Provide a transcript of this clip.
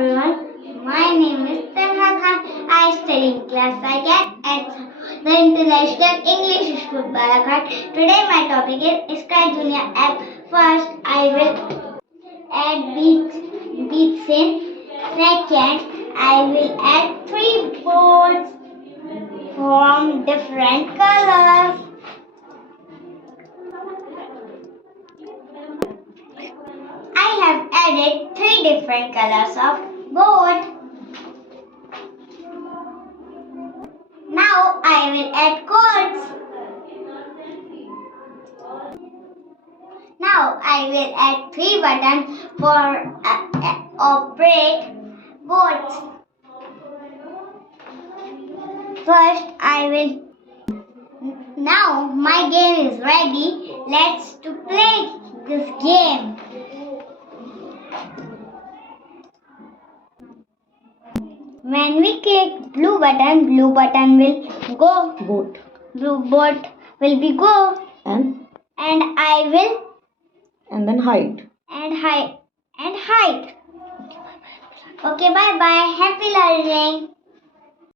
everyone, my name is Tanha Khan. I study in class second at the International English School Balaghat. Today my topic is Sky Junior app. First I will add beats in. Second I will add 3 boards from different colors. I have added 3 different colors of board. Now I will add codes. Now I will add 3 buttons for operate boards. First I will. Now my game is ready. Let's to play this game. When we click blue button will go. Boat. Blue boat will be go. And I will. And then hide. And hide. Okay, bye bye. Happy learning.